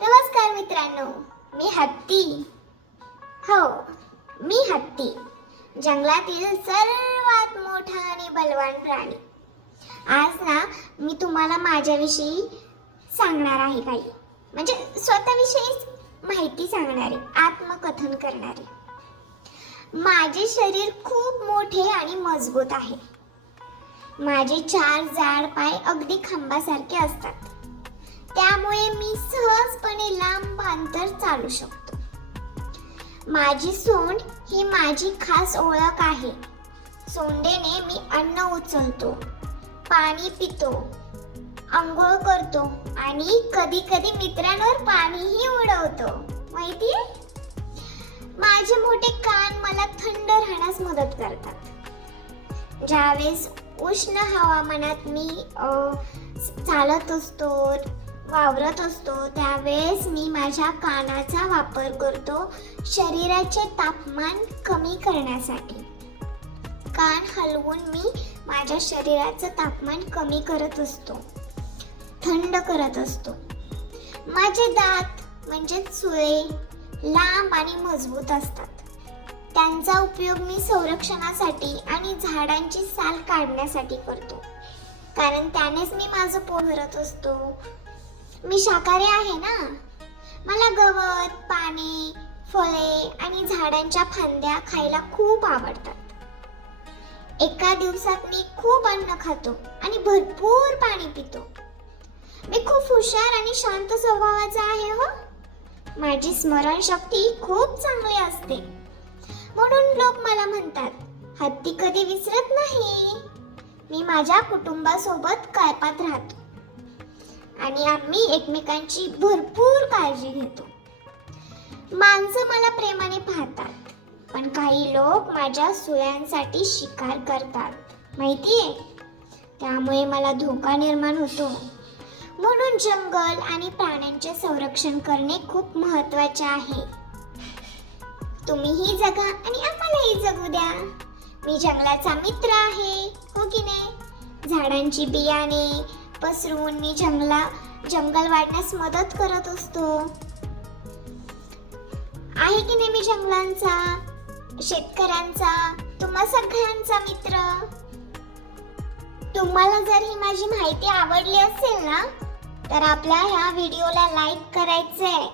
नमस्कार मित्रांनो, मी हत्ती. हो, मी हत्ती, जंगलातील सर्वात मोठा आणि बलवान प्राणी. आज ना मी तुम्हाला माझ्याविषयी सांगणार आहे काही, म्हणजे स्वतःविषयीच माहिती सांगणारे, आत्मकथन करणारे. माझे शरीर खूप मोठे आणि मजबूत आहे. माझे 4 जाड पाय अगदी खांबासारखे असतात. त्यामुळे मी सहजपणे लांब अंतर चालू शकतो. माझी सोंड ही माझी खास ओळख आहे. सोंडेने मी अन्न उचलतो, पाणी पितो, अंघोळ करतो आणि कधी कधी मित्रांवर पाणीही उडवतो. माहितीये? माझे मोठे कान मला थंड राहण्यास मदत करतात. ज्यावेळेस उष्ण हवामानात मी चालत असतो, वावरत असतो, त्यावेळेस मी माझ्या कानाचा वापर करतो शरीराचे तापमान कमी करण्यासाठी. कान हलवून मी माझ्या शरीराचं तापमान कमी करत असतो, थंड करत असतो. माझे दात म्हणजे सुळे लांब आणि मजबूत असतात. त्यांचा उपयोग मी संरक्षणासाठी आणि झाडांची साल काढण्यासाठी करतो, कारण त्यानेच मी माझं पोट भरत असतो. मी शाकाहारी आहे ना, मला गवत, पाने, फळे आणि झाडांच्या फांद्या खायला खूप आवडतात. एका दिवसात मी खूप अन्न खातो आणि भरपूर पाणी पितो. मी खूप हुशार आणि शांत स्वभावाचा आहे. हो, माझी स्मरणशक्ती खूप चांगली असते. म्हणून लोक मला म्हणतात, हत्ती कधी विसरत नाही. मी माझ्या कुटुंबासोबत कळपात राहतो आणि आम्ही एकमेकांची भरपूर काळजी घेतो. माणसं मला प्रेमाने पाहतात, पण काही लोक माझ्या सुळ्यांसाठी शिकार करतात. माहितीये? त्यामुळे मला धोका निर्माण होतो. म्हणून जंगल आणि प्राण्यांचे संरक्षण करणे खूप महत्त्वाचे आहे. तुम्हीही जगा आणि आम्हालाही जगू द्या. मी जंगलाचा मित्र आहे, हो की नाही? झाडांची बियाणे पसरून मी जंगल वाढण्यास मदत करत असतो. आहे की नाही मी जंगलांचा, शेतकऱ्यांचा, तुम्हा सगळ्यांचा मित्र. तुम्हाला जर ही माझी माहिती आवडली असेल ना, तर आपल्या ह्या व्हिडिओला लाईक करायचंय.